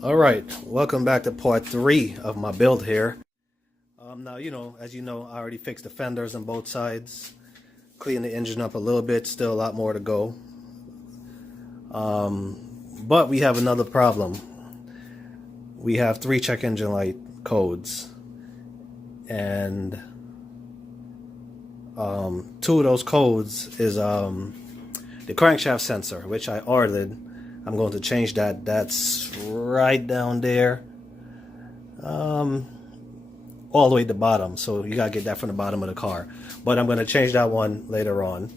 Alright, welcome back to part 3 of my build here. Now, as you know, I already fixed the fenders on both sides, cleaned the engine up a little bit, still a lot more to go. But we have another problem. We have 3 check engine light codes, and 2 of those codes is the crankshaft sensor, which I ordered. I'm going to change that. That's right down there, all the way to the bottom, so you gotta get that from the bottom of the car. But I'm going to change that one later on.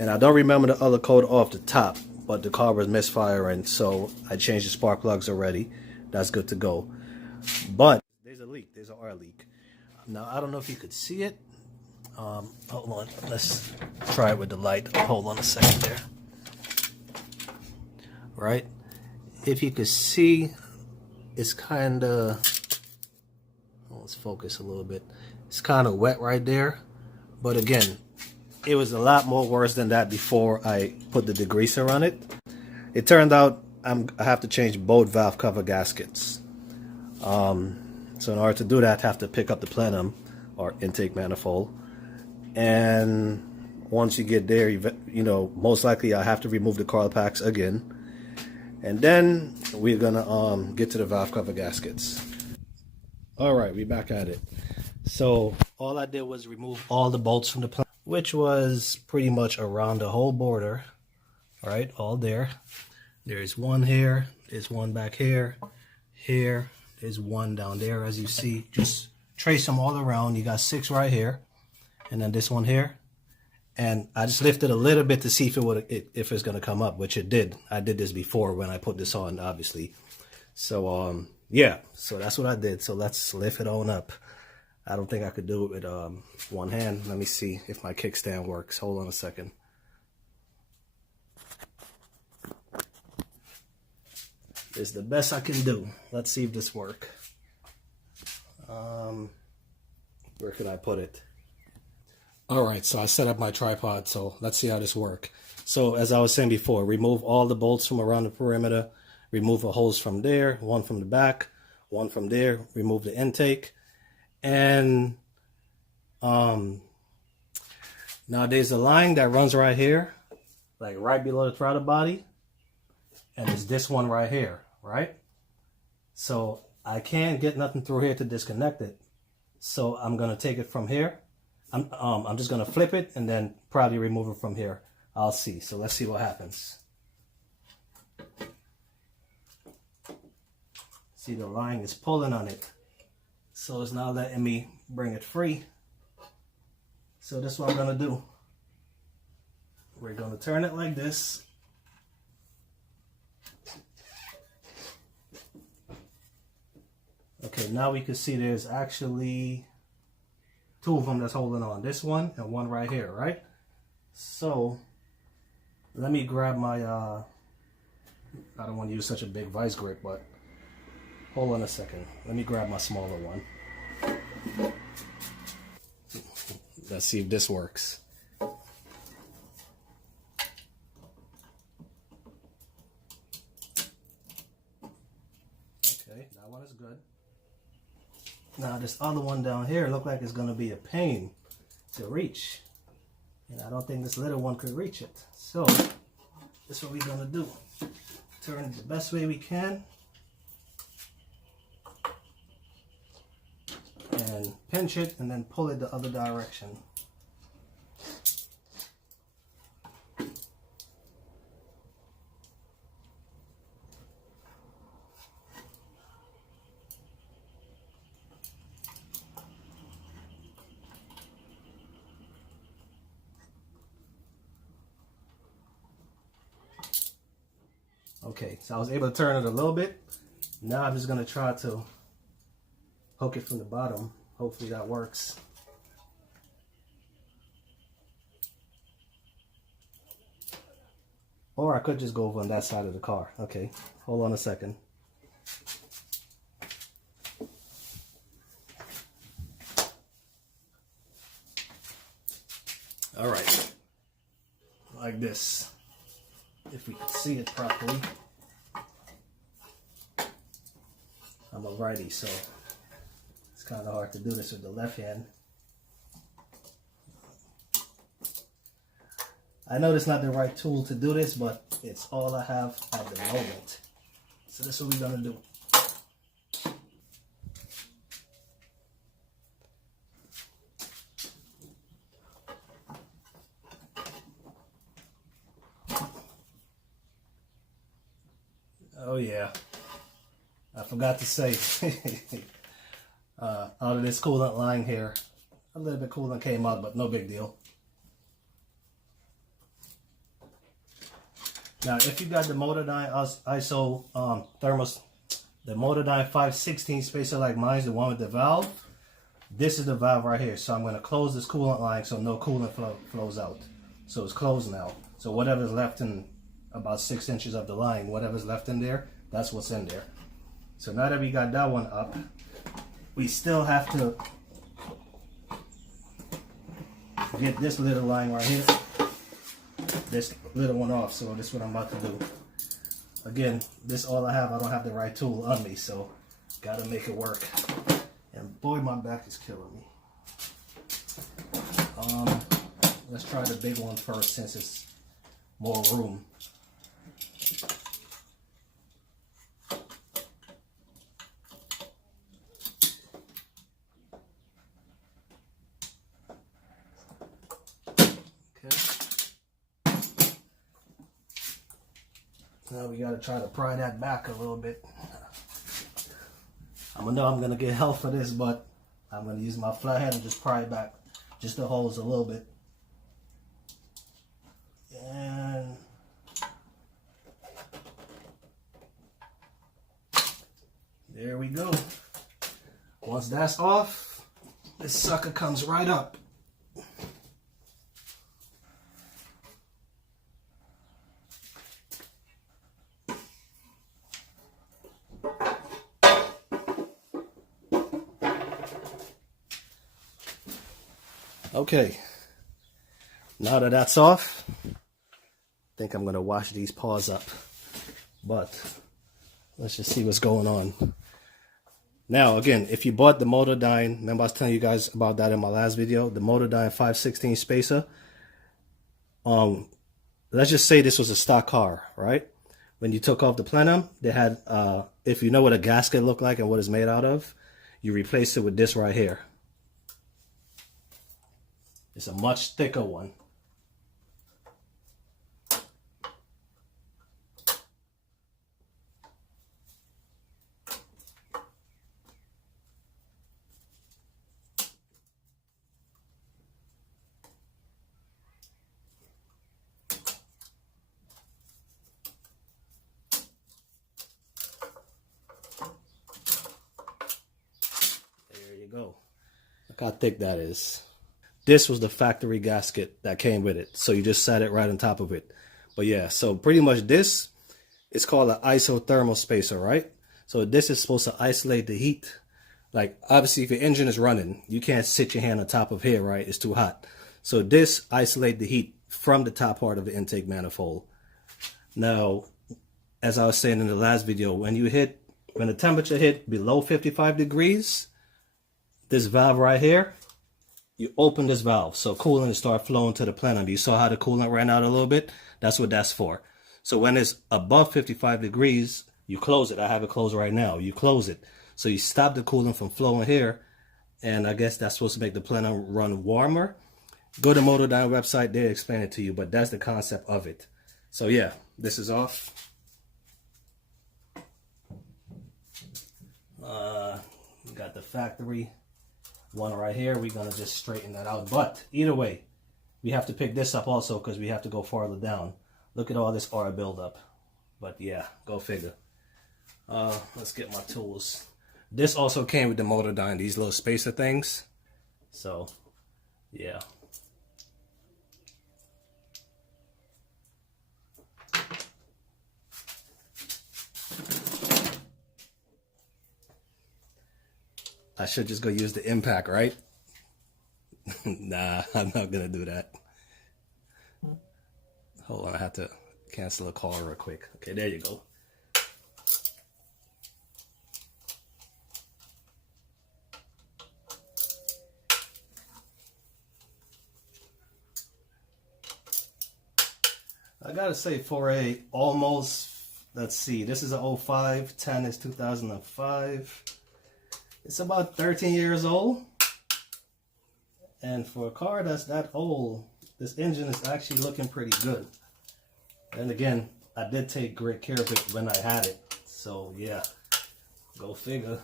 And I don't remember the other code off the top, but the car was misfiring, so I changed the spark plugs already. That's good to go. But there's a leak. There's an oil leak. Now, I don't know if you could see it. Hold on. Let's try it with the light. Hold on a second there. Right? If you could see, it's kind of... Let's focus a little bit. It's kind of wet right there. But again, it was a lot more worse than that before I put the degreaser on it. It turned out I have to change both valve cover gaskets. So in order to do that, I have to pick up the plenum or intake manifold. And once you get there, most likely I have to remove the coil packs again. And then we're gonna get to the valve cover gaskets. All right, we're back at it. So all I did was remove all the bolts from the plenum, which was pretty much around the whole border. All right, all there. There's one here, there's one back here, there's one down there, as you see. Just trace them all around. You got 6 right here, and then this one here. And I just lifted a little bit to see if it's gonna come up, which it did. I did this before when I put this on, obviously. So yeah, so that's what I did. So let's lift it on up. I don't think I could do it with one hand. Let me see if my kickstand works. Hold on a second. It's the best I can do. Let's see if this works. Where could I put it? Alright, so I set up my tripod, so let's see how this works. So as I was saying before, remove all the bolts from around the perimeter, remove a hose from there, one from the back, one from there, remove the intake. And now there's a line that runs right here, like right below the throttle body. And it's this one right here, right? So I can't get nothing through here to disconnect it. So I'm gonna take it from here. I'm just gonna flip it and then probably remove it from here. I'll see. So let's see what happens. See, the line is pulling on it. So it's not letting me bring it free. So this is what I'm gonna do. We're gonna turn it like this. Okay, now we can see there's actually 2 of them that's holding on. This one and one right here, right? So let me grab my, I don't want to use such a big vice grip, but hold on a second. Let me grab my smaller one. Let's see if this works. Okay, that one is good. Now this other one down here look like it's gonna be a pain to reach. And I don't think this little one could reach it. So this is what we're gonna do. Turn it the best way we can. And pinch it and then pull it the other direction. Okay, so I was able to turn it a little bit. Now I'm just gonna try to hook it from the bottom. Hopefully that works. Or I could just go over on that side of the car. Okay, hold on a second. All right, like this. If we can see it properly. I'm a righty, so it's kind of hard to do this with the left hand. I know it's not the right tool to do this, but it's all I have at the moment. So this is what we're gonna do. Oh yeah, I forgot to say, out of this coolant line here, a little bit coolant came out, but no big deal. Now, if you got the Motordyne ISO thermos, the Motordyne 516 spacer like mine, the one with the valve, this is the valve right here. So I'm going to close this coolant line so no coolant flows out. So it's closed now. So whatever's left in about 6 inches of the line, whatever's left in there, that's what's in there. So now that we got that one up, we still have to get this little line right here, this little one off. So this is what I'm about to do. Again, this is all I have. I don't have the right tool on me, so gotta make it work. And boy, my back is killing me. Let's try the big one first since it's more room. Now we gotta try to pry that back a little bit. I know I'm gonna get help for this, but I'm gonna use my flat head and just pry it back, just to hold a little bit. And there we go. Once that's off, this sucker comes right up. Okay, now that that's off, I think I'm gonna wash these paws up, but let's just see what's going on. Now, again, if you bought the Motordyne, remember I was telling you guys about that in my last video, the Motordyne 516 spacer. Let's just say this was a stock car, right? When you took off the plenum, they had, if you know what a gasket looked like and what it's made out of, you replace it with this right here. It's a much thicker one. There you go. Look how thick that is. This was the factory gasket that came with it. So you just sat it right on top of it. But yeah, so pretty much this is called an isothermal spacer, right? So this is supposed to isolate the heat. Like obviously if your engine is running, you can't sit your hand on top of here, right? It's too hot. So this isolates the heat from the top part of the intake manifold. Now, as I was saying in the last video, when the temperature hit below 55 degrees, this valve right here, you open this valve, so coolant will start flowing to the plenum. You saw how the coolant ran out a little bit? That's what that's for. So when it's above 55 degrees, you close it. I have it closed right now. You close it. So you stop the coolant from flowing here, and I guess that's supposed to make the plenum run warmer. Go to Motordyne website, they explain it to you, but that's the concept of it. So yeah, this is off. We got the factory one right here. We're gonna just straighten that out, but either way we have to pick this up also because we have to go farther down. Look at all this oil buildup, but yeah, go figure. Let's get my tools. This also came with the Motordyne, these little spacer things, so yeah. I should just go use the impact, right? Nah, I'm not gonna do that. Hold on, I have to cancel a call real quick. Okay, there you go. I gotta say, for a almost, let's see, this is a 05, 10 is 2005. It's about 13 years old. And for a car that's that old, this engine is actually looking pretty good. And again, I did take great care of it when I had it. So yeah, go figure.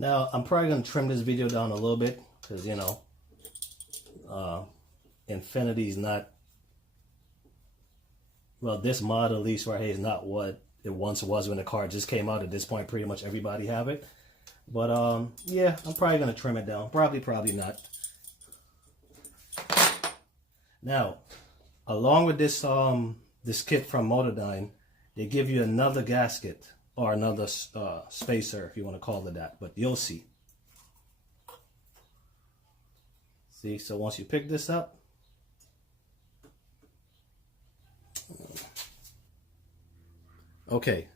Now, I'm probably going to trim this video down a little bit because, you know, Infinity's not, well, this model, at least right here, is not what it once was when the car just came out. At this point, pretty much everybody have it. But, yeah, I'm probably going to trim it down. Probably not. Now, along with this, this kit from Motordyne, they give you another gasket. Or another spacer, if you want to call it that, but you'll see. See, so once you pick this up, okay.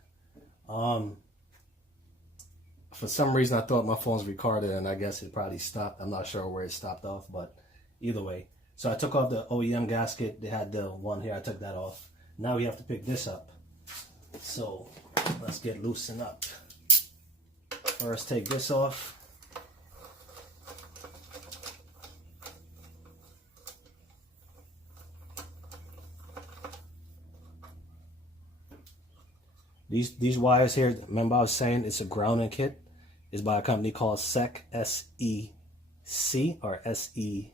For some reason, I thought my phone's recorded, and I guess it probably stopped. I'm not sure where it stopped off, but either way. So I took off the OEM gasket. They had the one here. I took that off. Now we have to pick this up. So let's get loosened up. First, take this off. These wires here, remember I was saying it's a grounding kit. It's by a company called SEC, S-E-C, or S-E-E,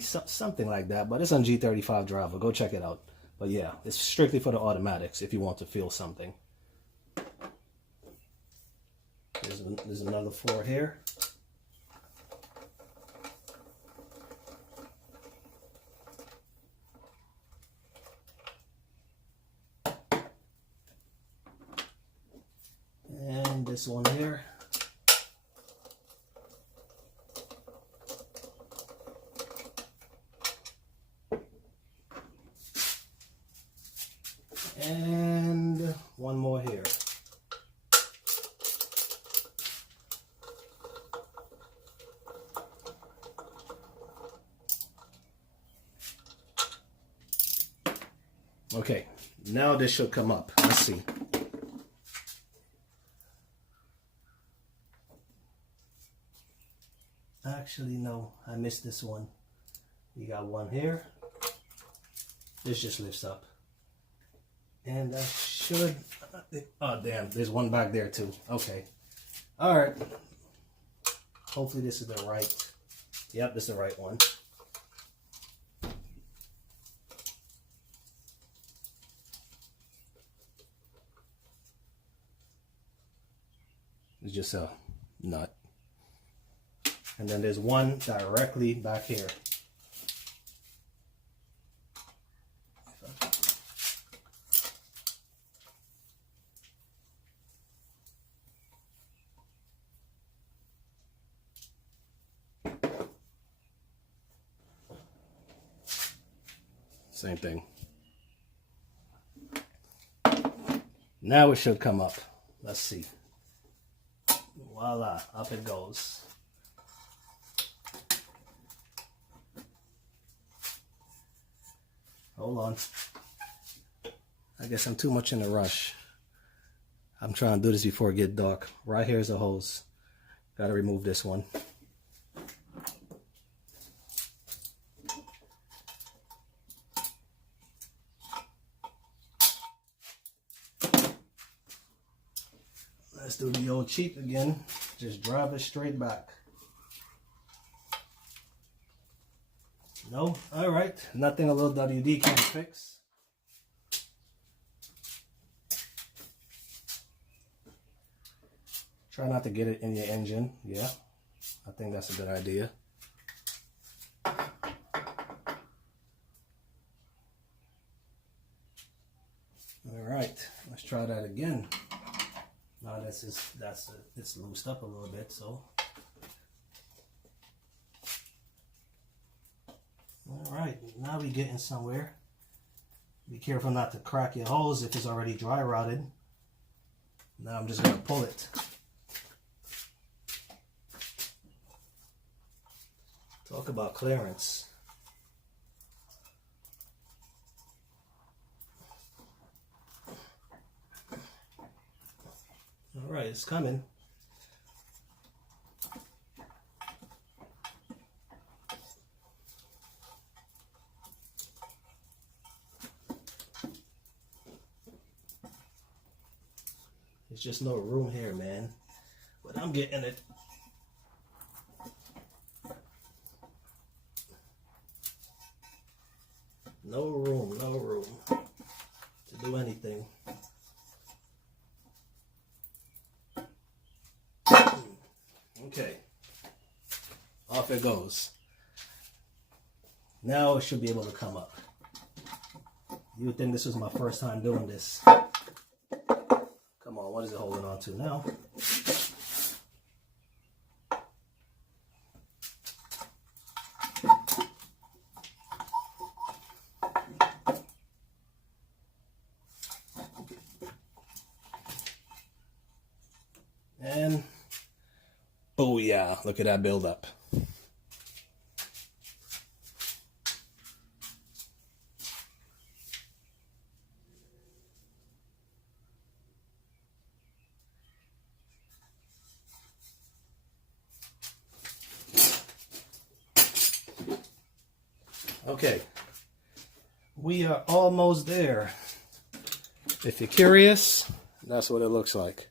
something like that. But it's on G35 Driver. Go check it out. But yeah, it's strictly for the automatics if you want to feel something. There's another 4 here. And this one here. And one more here. Okay, now this should come up. Let's see. Actually, no, I missed this one. You got one here. This just lifts up. And that should, oh damn, there's one back there too. Okay. All right. Hopefully this is the right, yep, this is the right one. It's just a nut. And then there's one directly back here. Same thing. Now it should come up. Let's see. Voila, up it goes. Hold on. I guess I'm too much in a rush. I'm trying to do this before it gets dark. Right here's the hose. Gotta remove this one. Let's do the old cheap again. Just drive it straight back. No? Alright. Nothing a little WD can't fix. Try not to get it in your engine. Yeah. I think that's a good idea. Alright. Let's try that again. Now it's loosed up a little bit, so All right, now we're getting somewhere. Be careful not to crack your hose if it's already dry rotted. Now I'm just going to pull it. Talk about clearance. All right, it's coming. There's just no room here, man. But I'm getting it. No room to do anything. Okay. Off it goes. Now it should be able to come up. You would think this was my first time doing this. Come on, what is it holding on to now? And booyah, look at that build up. Okay, we are almost there. If you're curious, that's what it looks like.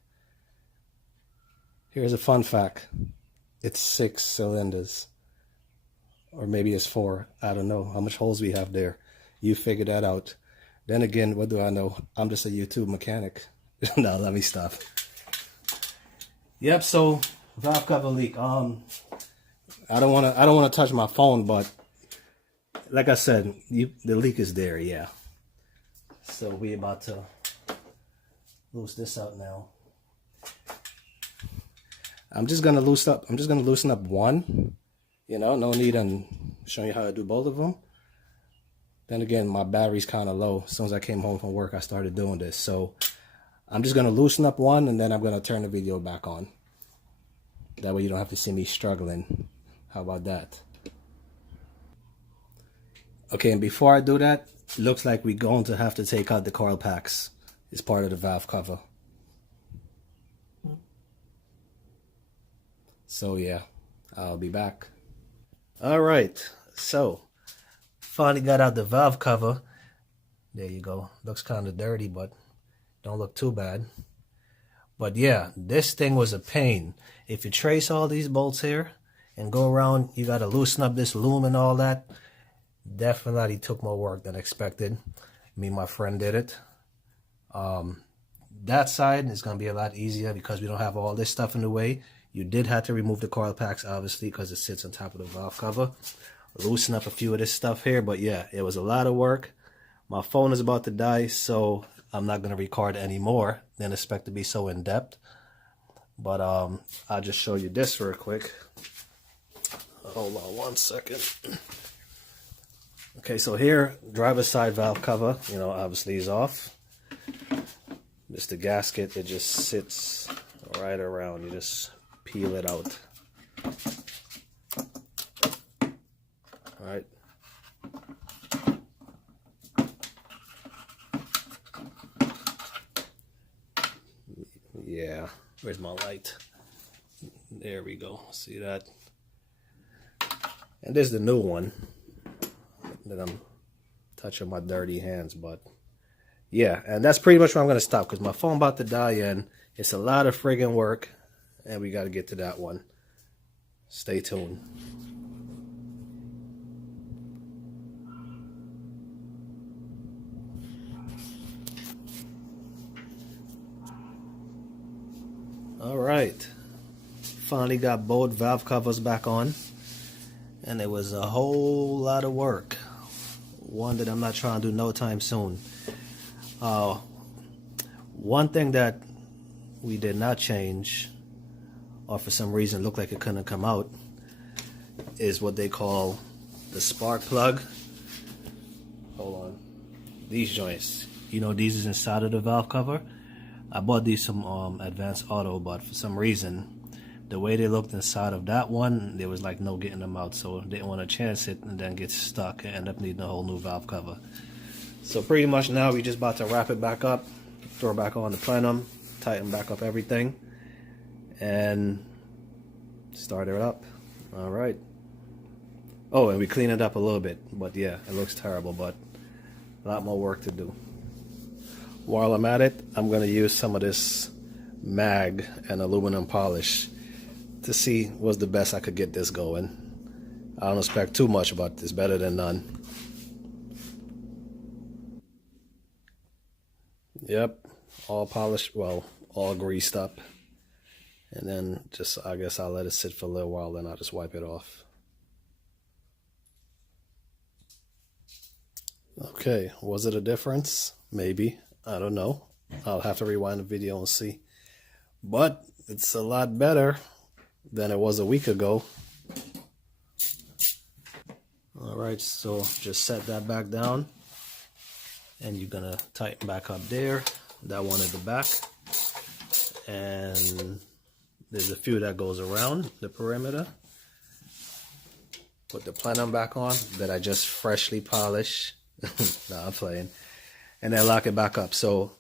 Here's a fun fact. It's 6 cylinders. Or maybe it's 4. I don't know how much holes we have there. You figure that out. Then again, what do I know? I'm just a YouTube mechanic. No, let me stop. Yep, so valve cover leak. I don't wanna touch my phone, but like I said, the leak is there, yeah. So we're about to loose this out now. I'm just gonna loosen up one. You know, no need in showing you how to do both of them. Then again, my battery's kind of low. As soon as I came home from work, I started doing this. So I'm just gonna loosen up one, and then I'm gonna turn the video back on. That way you don't have to see me struggling. How about that? Okay, and before I do that, it looks like we're going to have to take out the coil packs. It's part of the valve cover. So yeah, I'll be back. All right, so finally got out the valve cover. There you go. Looks kind of dirty, but don't look too bad. But yeah, this thing was a pain. If you trace all these bolts here and go around, you got to loosen up this loom and all that. Definitely took more work than expected. Me and my friend did it. That side is going to be a lot easier because we don't have all this stuff in the way. You did have to remove the coil packs, obviously, because it sits on top of the valve cover. Loosen up a few of this stuff here, but yeah, it was a lot of work. My phone is about to die, so I'm not going to record anymore. Didn't expect to be so in-depth. But I'll just show you this real quick. Hold on one second. Okay, so here, driver's side valve cover, you know, obviously is off. This the gasket, it just sits right around. You just peel it out. All right. Yeah, where's my light? There we go. See that? And there's the new one that I'm touching my dirty hands, but yeah, and that's pretty much where I'm going to stop because my phone about to die and it's a lot of friggin' work and we got to get to that one. Stay tuned. All right, finally got both valve covers back on, and it was a whole lot of work. One that I'm not trying to do no time soon. One thing that we did not change, or for some reason looked like it couldn't come out, is what they call the spark plug. Hold on. These joints, you know, these is inside of the valve cover. I bought these from Advanced Auto, but for some reason the way they looked inside of that one, there was like no getting them out, so didn't want to chance it and then get stuck and end up needing a whole new valve cover. So pretty much now we just about to wrap it back up, throw it back on the plenum, tighten back up everything, and start it up. All right. Oh, and we clean it up a little bit, but yeah, it looks terrible, but a lot more work to do. While I'm at it, I'm going to use some of this mag and aluminum polish to see what's the best I could get this going. I don't expect too much, but it's better than none. Yep, all polished, well, all greased up. And then just, I guess I'll let it sit for a little while, then I'll just wipe it off. Okay, was it a difference? Maybe, I don't know. I'll have to rewind the video and see. But it's a lot better than it was a week ago. All right, so just set that back down. And you're gonna tighten back up there. That one at the back. And there's a few that goes around the perimeter. Put the plenum back on that I just freshly polished. Nah, I'm playing. And then lock it back up. So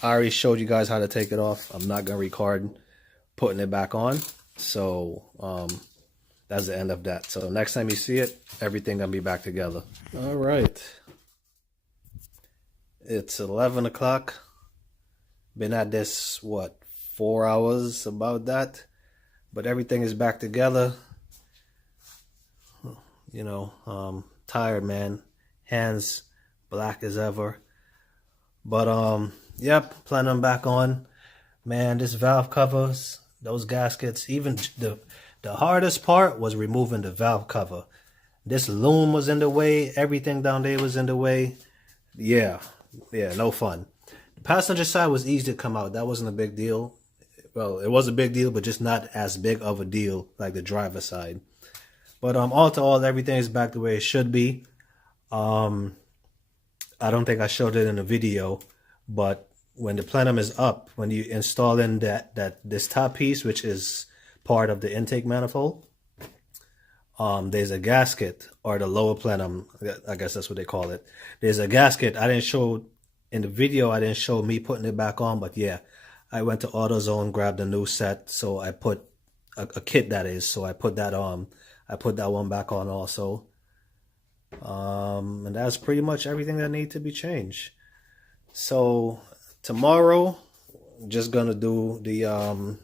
I already showed you guys how to take it off. I'm not gonna record putting it back on. So that's the end of that. So next time you see it, everything gonna be back together. All right. It's 11 o'clock. Been at this, what, 4 hours, about that. But everything is back together. You know, tired, man. Hands black as ever. But yep, plenum back on. Man, this valve covers, those gaskets, even the hardest part was removing the valve cover. This loom was in the way, everything down there was in the way. Yeah, no fun. The passenger side was easy to come out. That wasn't a big deal. Well, it was a big deal, but just not as big of a deal like the driver side. But all to all, everything is back the way it should be. I don't think I showed it in the video, but when the plenum is up, when you install in this top piece, which is part of the intake manifold, there's a gasket, or the lower plenum, I guess that's what they call it. There's a gasket. I didn't show in the video, I didn't show me putting it back on, but yeah, I went to AutoZone, grabbed a new set, so I put a kit, that is, so I put that on. I put that one back on also. And that's pretty much everything that needs to be changed. So tomorrow, just gonna do the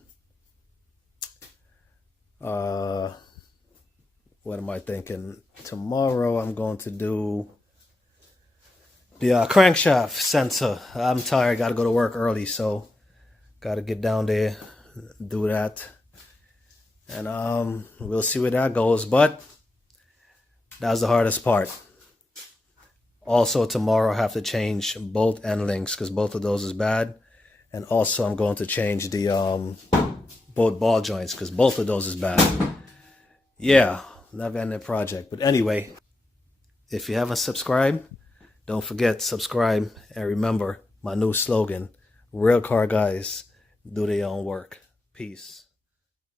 what am I thinking? Tomorrow I'm going to do the crankshaft sensor. I'm tired, gotta go to work early, so gotta get down there, do that. And we'll see where that goes, but that was the hardest part. Also tomorrow I have to change bolt end links because both of those is bad. And also I'm going to change the both ball joints because both of those is bad. Yeah, never ending project. But anyway, if you haven't subscribed, don't forget subscribe, and remember my new slogan, real car guys do their own work. Peace.